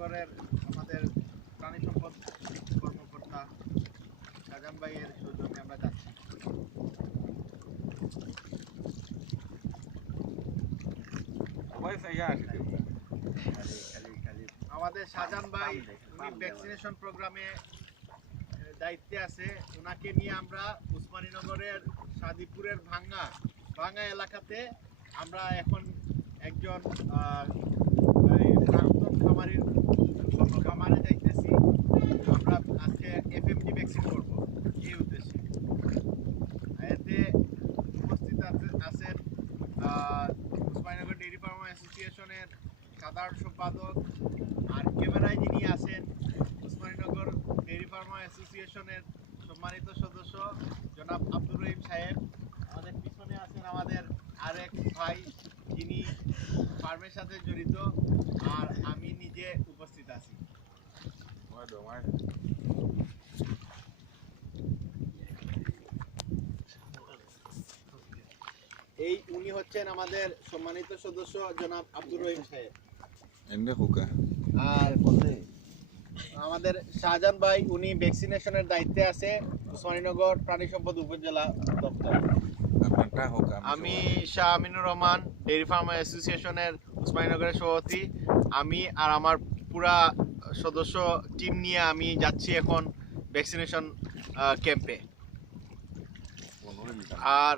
উসমানীনগরের আমাদের প্রাণী সম্পদ কর্মকর্তা শাহজাহান ভাইয়ের সৌজন্যে আমরা যাচ্ছি। আমাদের শাহজাহান ভাই উনি ভ্যাকসিনেশন প্রোগ্রামে দায়িত্বে আছে, ওনাকে নিয়ে আমরা উসমানীনগরের সাদিপুরের ভাঙ্গা এলাকাতে আমরা এখন একজন প্রাক্তন খামারে যাইতেছি। আমরা আজকে এফএমডি ভ্যাকসিন করবো এই উদ্দেশ্যে। এতে উপস্থিত আছেন উসমানীনগর ডেইরি ফার্মার অ্যাসোসিয়েশনের সাধারণ সম্পাদক, আর ক্যামেরায় যিনি আছেন উসমানীনগর ডেইরি ফার্মার অ্যাসোসিয়েশনের সম্মানিত সদস্য জনাব আব্দুর রহিম সাহেব। আমাদের পিছনে আছেন আমাদের আরেক ভাই যিনি ফার্মের সাথে জড়িত, আর আমি নিজে উপস্থিত আছি। এই উনি হচ্ছেন আমাদের সম্মানিত সদস্য জনাব আব্দুর রহিম সাহেব। আর আমাদের শাহজাহান ভাই উনি ভ্যাকসিনেশনের দায়িত্বে আছে উসমানীনগর প্রাণী সম্পদ উপজেলা দপ্তর। আমি শাহ আমিনুর রহমান, ডেইরি ফার্মার অ্যাসোসিয়েশনের উসমানীনগরের সভাপতি। আমি আর আমার পুরা সদস্য টিম নিয়ে আমি যাচ্ছি এখন ভ্যাকসিনেশন ক্যাম্পে। আর